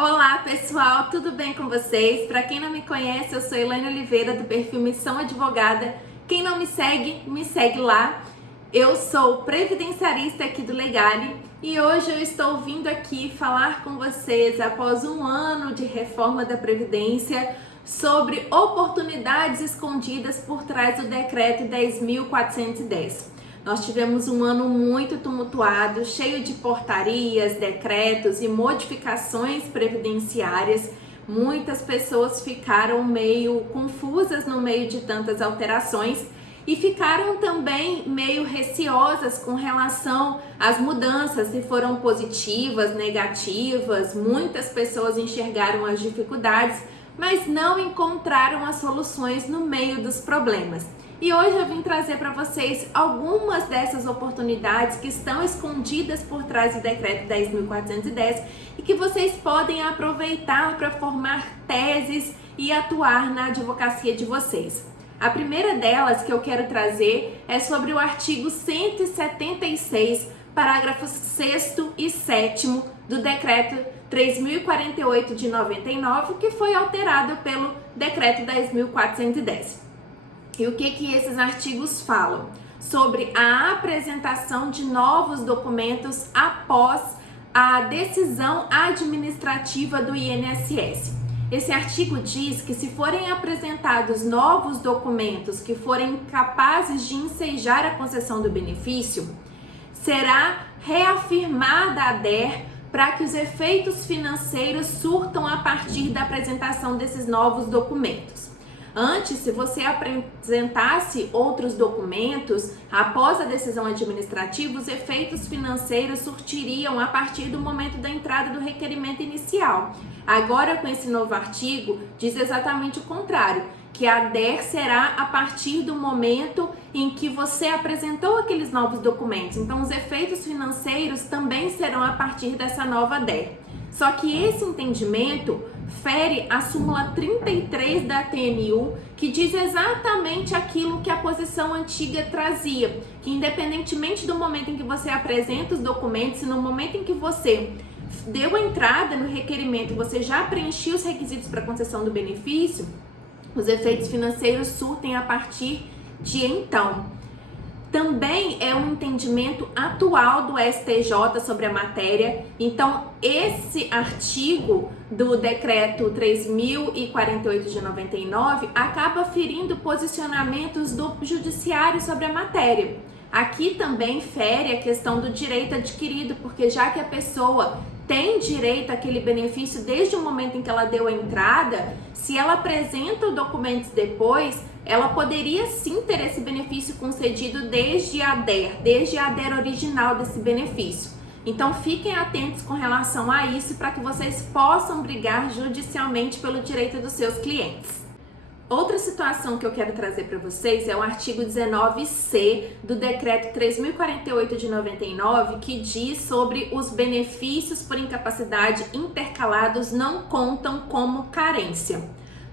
Olá pessoal, tudo bem com vocês? Para quem não me conhece, eu sou Elaine Oliveira do perfil Missão Advogada. Quem não me segue lá. Eu sou previdenciarista aqui do Legale e hoje eu estou vindo aqui falar com vocês após um ano de reforma da Previdência sobre oportunidades escondidas por trás do Decreto 10.410. Nós tivemos um ano muito tumultuado, cheio de portarias, decretos e modificações previdenciárias. Muitas pessoas ficaram meio confusas no meio de tantas alterações e ficaram também meio receosas com relação às mudanças, se foram positivas, negativas. Muitas pessoas enxergaram as dificuldades, mas não encontraram as soluções no meio dos problemas. E hoje eu vim trazer para vocês algumas dessas oportunidades que estão escondidas por trás do Decreto 10.410 e que vocês podem aproveitar para formar teses e atuar na advocacia de vocês. A primeira delas que eu quero trazer é sobre o artigo 176, parágrafos 6º e 7º do Decreto 3.048 de 99, que foi alterado pelo Decreto 10.410. E o que esses artigos falam? Sobre a apresentação de novos documentos após a decisão administrativa do INSS. Esse artigo diz que se forem apresentados novos documentos que forem capazes de ensejar a concessão do benefício, será reafirmada a DER para que os efeitos financeiros surtam a partir da apresentação desses novos documentos. Antes, se você apresentasse outros documentos após a decisão administrativa, os efeitos financeiros surtiriam a partir do momento da entrada do requerimento inicial. Agora, com esse novo artigo, diz exatamente o contrário, que a DER será a partir do momento em que você apresentou aqueles novos documentos. Então, os efeitos financeiros também serão a partir dessa nova DER. Só que esse entendimento fere a súmula 33 da TNU, que diz exatamente aquilo que a posição antiga trazia, que independentemente do momento em que você apresenta os documentos, e no momento em que você deu a entrada no requerimento, você já preencheu os requisitos para concessão do benefício, os efeitos financeiros surtem a partir de então. Também é um entendimento atual do STJ sobre a matéria. Então, esse artigo do Decreto 3.048 de 99 acaba ferindo posicionamentos do Judiciário sobre a matéria. Aqui também fere a questão do direito adquirido, porque já que a pessoa tem direito àquele benefício desde o momento em que ela deu a entrada, se ela apresenta os documentos depois, ela poderia sim ter esse benefício concedido desde a DER original desse benefício. Então fiquem atentos com relação a isso para que vocês possam brigar judicialmente pelo direito dos seus clientes. Outra situação que eu quero trazer para vocês é o artigo 19C do Decreto 3.048 de 99, que diz sobre os benefícios por incapacidade intercalados não contam como carência.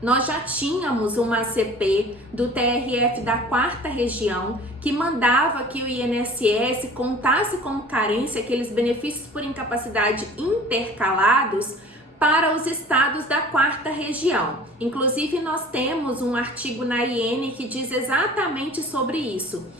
Nós já tínhamos uma ACP do TRF da 4ª Região que mandava que o INSS contasse como carência aqueles benefícios por incapacidade intercalados para os estados da 4ª Região. Inclusive, nós temos um artigo na IN que diz exatamente sobre isso.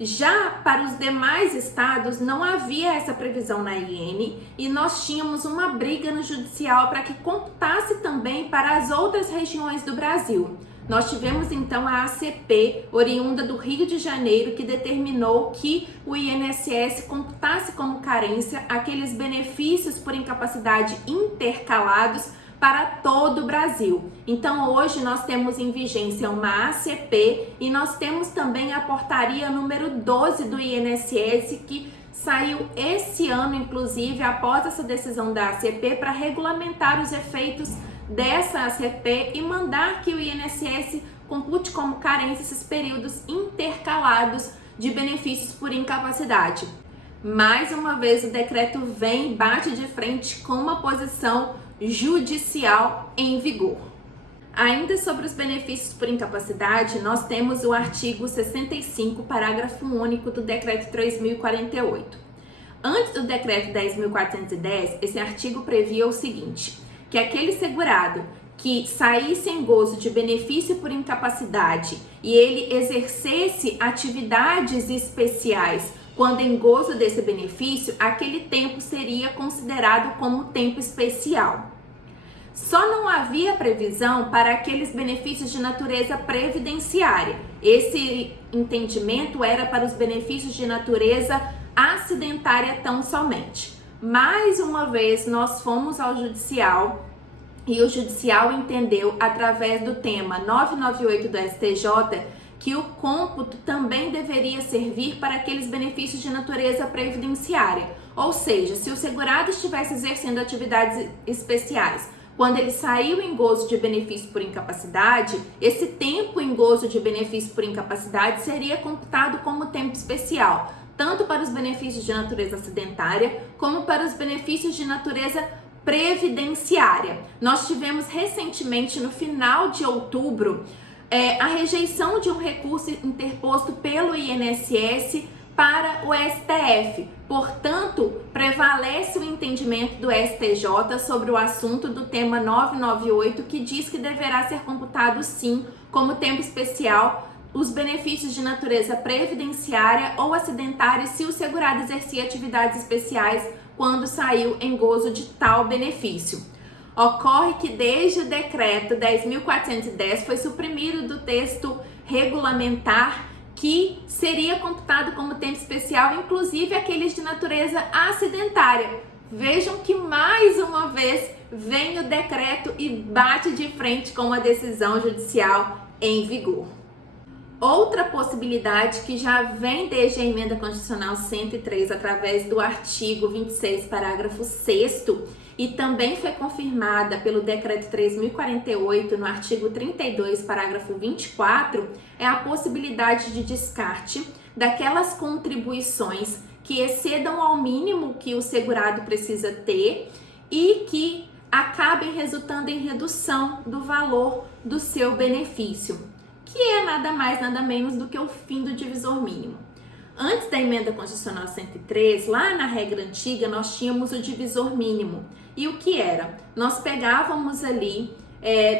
Já para os demais estados não havia essa previsão na IN e nós tínhamos uma briga no judicial para que contasse também para as outras regiões do Brasil. Nós tivemos então a ACP, oriunda do Rio de Janeiro, que determinou que o INSS computasse como carência aqueles benefícios por incapacidade intercalados para todo o Brasil. Então hoje nós temos em vigência uma ACP e nós temos também a portaria número 12 do INSS, que saiu esse ano, inclusive, após essa decisão da ACP, para regulamentar os efeitos dessa ACP e mandar que o INSS compute como carência esses períodos intercalados de benefícios por incapacidade. Mais uma vez o decreto vem e bate de frente com uma posição judicial em vigor. Ainda sobre os benefícios por incapacidade, nós temos o artigo 65, parágrafo único do decreto 3.048. Antes do decreto 10.410, esse artigo previa o seguinte, que aquele segurado que saísse em gozo de benefício por incapacidade e ele exercesse atividades especiais quando em gozo desse benefício, aquele tempo seria considerado como tempo especial. Só não havia previsão para aqueles benefícios de natureza previdenciária. Esse entendimento era para os benefícios de natureza acidentária tão somente. Mais uma vez, nós fomos ao judicial e o judicial entendeu, através do tema 998 do STJ, que o cômputo também deveria servir para aqueles benefícios de natureza previdenciária. Ou seja, se o segurado estivesse exercendo atividades especiais, quando ele saiu em gozo de benefício por incapacidade, esse tempo em gozo de benefício por incapacidade seria computado como tempo especial, tanto para os benefícios de natureza acidentária, como para os benefícios de natureza previdenciária. Nós tivemos recentemente, no final de outubro, a rejeição de um recurso interposto pelo INSS para o STF. Portanto, prevalece o entendimento do STJ sobre o assunto do tema 998, que diz que deverá ser computado sim como tempo especial os benefícios de natureza previdenciária ou acidentária se o segurado exercia atividades especiais quando saiu em gozo de tal benefício. Ocorre que desde o decreto 10.410 foi suprimido do texto regulamentar que seria computado como tempo especial, inclusive aqueles de natureza acidentária. Vejam que mais uma vez vem o decreto e bate de frente com a decisão judicial em vigor. Outra possibilidade que já vem desde a Emenda Constitucional 103, através do artigo 26, parágrafo 6º, e também foi confirmada pelo Decreto 3.048, no artigo 32, parágrafo 24, é a possibilidade de descarte daquelas contribuições que excedam ao mínimo que o segurado precisa ter e que acabem resultando em redução do valor do seu benefício, que é nada mais, nada menos do que o fim do divisor mínimo. Antes da Emenda Constitucional 103, lá na regra antiga, nós tínhamos o divisor mínimo. E o que era? Nós pegávamos ali,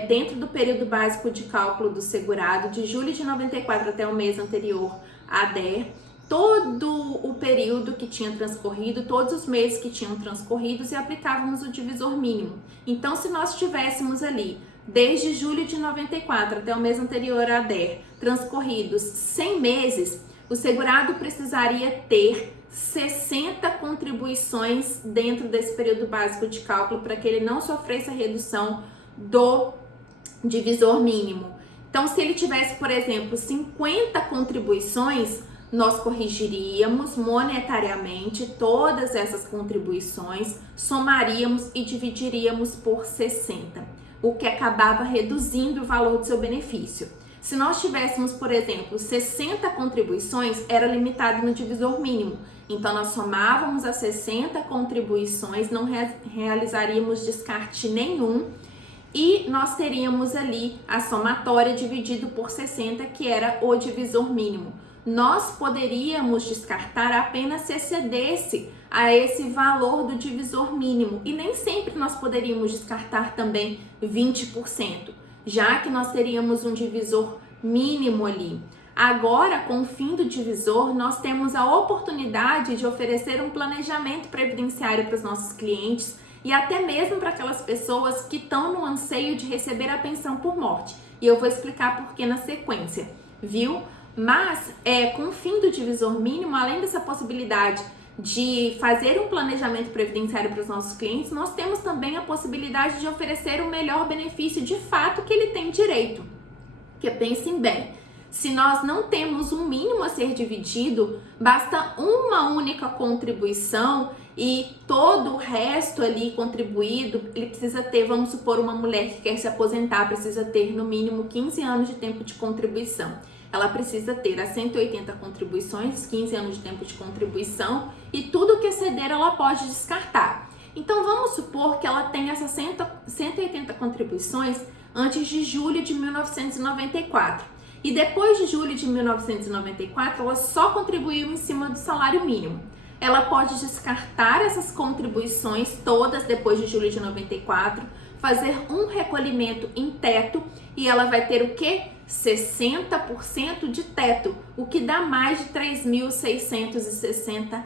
dentro do período básico de cálculo do segurado, de julho de 94 até o mês anterior à DER, todo o período que tinha transcorrido, todos os meses que tinham transcorrido e aplicávamos o divisor mínimo. Então, se nós tivéssemos ali, desde julho de 94 até o mês anterior à DER, transcorridos 100 meses, o segurado precisaria ter 60 contribuições dentro desse período básico de cálculo para que ele não sofresse a redução do divisor mínimo. Então, se ele tivesse, por exemplo, 50 contribuições, nós corrigiríamos monetariamente todas essas contribuições, somaríamos e dividiríamos por 60, o que acabava reduzindo o valor do seu benefício. Se nós tivéssemos, por exemplo, 60 contribuições, era limitado no divisor mínimo. Então, nós somávamos as 60 contribuições, não realizaríamos descarte nenhum e nós teríamos ali a somatória dividido por 60, que era o divisor mínimo. Nós poderíamos descartar apenas se excedesse a esse valor do divisor mínimo e nem sempre nós poderíamos descartar também 20%, já que nós teríamos um divisor mínimo ali. Agora, com o fim do divisor, nós temos a oportunidade de oferecer um planejamento previdenciário para os nossos clientes e até mesmo para aquelas pessoas que estão no anseio de receber a pensão por morte. E eu vou explicar por que na sequência, viu? Mas, com o fim do divisor mínimo, além dessa possibilidade de fazer um planejamento previdenciário para os nossos clientes, nós temos também a possibilidade de oferecer o melhor benefício de fato que ele tem direito. Porque pensem bem, se nós não temos um mínimo a ser dividido, basta uma única contribuição e todo o resto ali contribuído, ele precisa ter, vamos supor, uma mulher que quer se aposentar, precisa ter no mínimo 15 anos de tempo de contribuição. Ela precisa ter as 180 contribuições, 15 anos de tempo de contribuição e tudo que exceder ela pode descartar. Então vamos supor que ela tenha essas 180 contribuições antes de julho de 1994. E depois de julho de 1994, ela só contribuiu em cima do salário mínimo. Ela pode descartar essas contribuições todas depois de julho de 94, fazer um recolhimento em teto e ela vai ter o quê? 60% de teto, o que dá mais de R$ 3.660.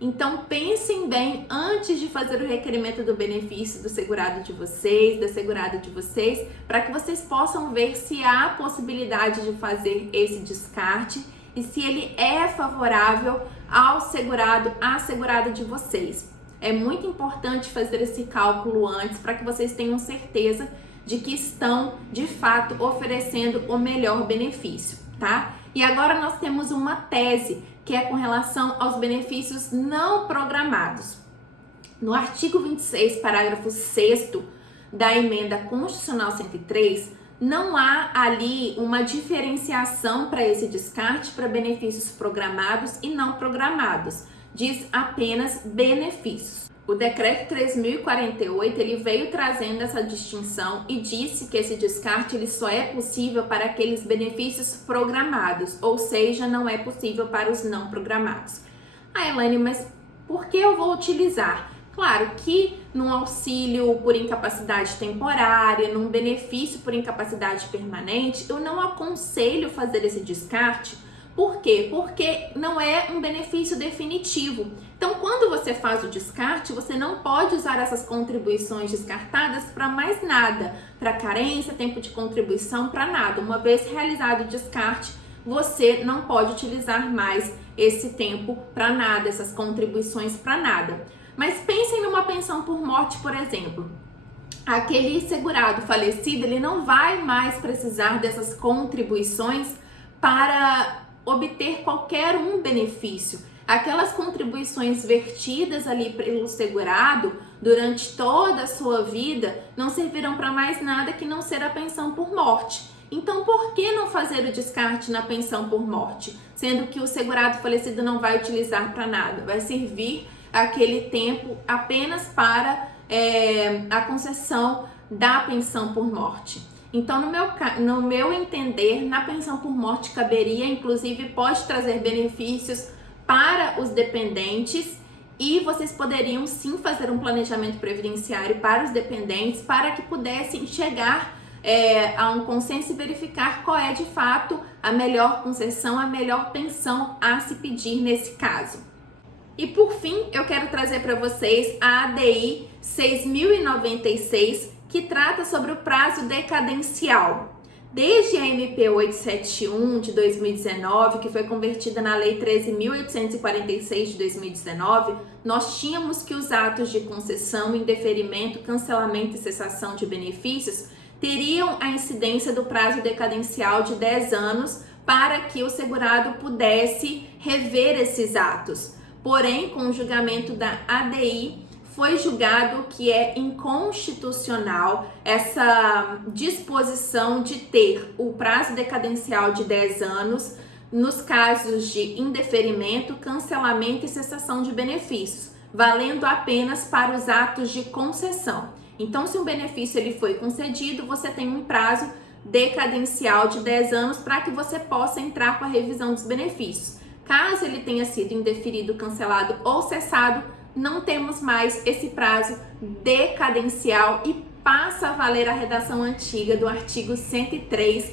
Então pensem bem antes de fazer o requerimento do benefício do segurado de vocês, da segurada de vocês, para que vocês possam ver se há possibilidade de fazer esse descarte e se ele é favorável ao segurado, à segurada de vocês. É muito importante fazer esse cálculo antes para que vocês tenham certeza de que estão, de fato, oferecendo o melhor benefício, tá? E agora nós temos uma tese, que é com relação aos benefícios não programados. No artigo 26, parágrafo 6º da Emenda Constitucional 103, não há ali uma diferenciação para esse descarte para benefícios programados e não programados. Diz apenas benefícios. O decreto 3.048, ele veio trazendo essa distinção e disse que esse descarte ele só é possível para aqueles benefícios programados, ou seja, não é possível para os não programados. Elaine, mas por que eu vou utilizar? Claro que num auxílio por incapacidade temporária, num benefício por incapacidade permanente, eu não aconselho fazer esse descarte. Por quê? Porque não é um benefício definitivo. Então, quando você faz o descarte, você não pode usar essas contribuições descartadas para mais nada, para carência, tempo de contribuição, para nada. Uma vez realizado o descarte, você não pode utilizar mais esse tempo para nada, essas contribuições para nada. Mas pensem numa pensão por morte, por exemplo. Aquele segurado falecido, ele não vai mais precisar dessas contribuições para obter qualquer um benefício. Aquelas contribuições vertidas ali pelo segurado durante toda a sua vida não servirão para mais nada que não ser a pensão por morte. Então, por que não fazer o descarte na pensão por morte? Sendo que o segurado falecido não vai utilizar para nada, vai servir aquele tempo apenas para a concessão da pensão por morte. Então, no meu entender, na pensão por morte caberia, inclusive pode trazer benefícios para os dependentes e vocês poderiam sim fazer um planejamento previdenciário para os dependentes para que pudessem chegar a um consenso e verificar qual é de fato a melhor concessão, a melhor pensão a se pedir nesse caso. E por fim, eu quero trazer para vocês a ADI 6.096, que trata sobre o prazo decadencial. Desde a MP 871 de 2019, que foi convertida na Lei 13.846 de 2019, nós tínhamos que os atos de concessão, indeferimento, cancelamento e cessação de benefícios teriam a incidência do prazo decadencial de 10 anos para que o segurado pudesse rever esses atos. Porém, com o julgamento da ADI, foi julgado que é inconstitucional essa disposição de ter o prazo decadencial de 10 anos nos casos de indeferimento, cancelamento e cessação de benefícios, valendo apenas para os atos de concessão. Então, se um benefício ele foi concedido, você tem um prazo decadencial de 10 anos para que você possa entrar com a revisão dos benefícios. Caso ele tenha sido indeferido, cancelado ou cessado, não temos mais esse prazo decadencial e passa a valer a redação antiga do artigo 103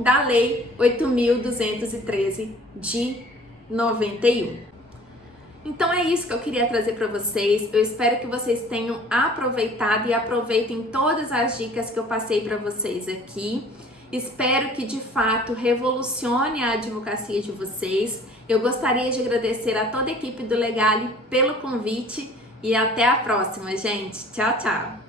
da Lei 8.213 de 91. Então é isso que eu queria trazer para vocês. Eu espero que vocês tenham aproveitado e aproveitem todas as dicas que eu passei para vocês aqui. Espero que de fato revolucione a advocacia de vocês. Eu gostaria de agradecer a toda a equipe do Legale pelo convite e até a próxima, gente. Tchau, tchau!